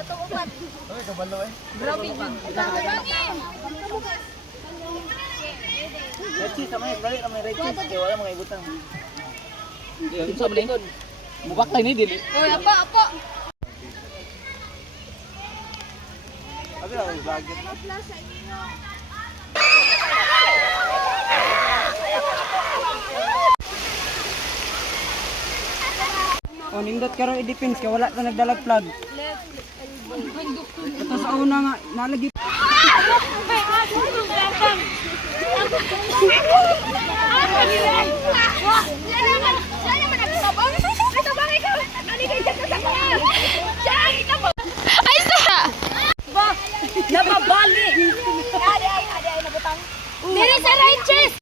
Oy, kabalo eh. Grabe yun. Red cheese, dali na may red cheese. Kaya wala mga ibutang. Yung sa likod. Mubak tayo ni dili. Oy, apa. Abi ang vlogger. O nindot karon i-depends kay wala ka nagdalag plug. Ito sa una nga nalagi. Ay, sa! Nababali! Ade, nabutang. Dili sa righteous!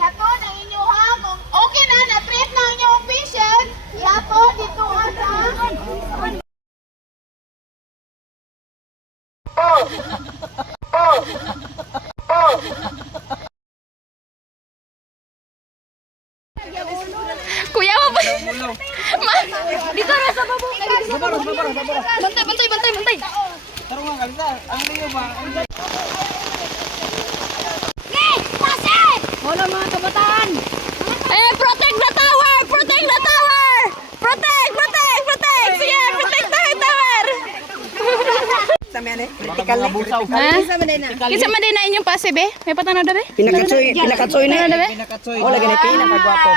Yapon ang inyuha kung okay na na-treat na ang inyong patient. Yapon dito ada. Kuya mo ba? Ma, dito na sa babo. Bantay. Tarong nga kalita. Ang liyo ba? Wala mga kabataan. Protect the tower! Protect the tower! Protect! Sige, protect the tower! Sa men critical ni. Ha? Kinsa man din na inyong pase be? May patanaw dere? Pinakatsoy na. Ano dere? O lagi ni pinakagwapo.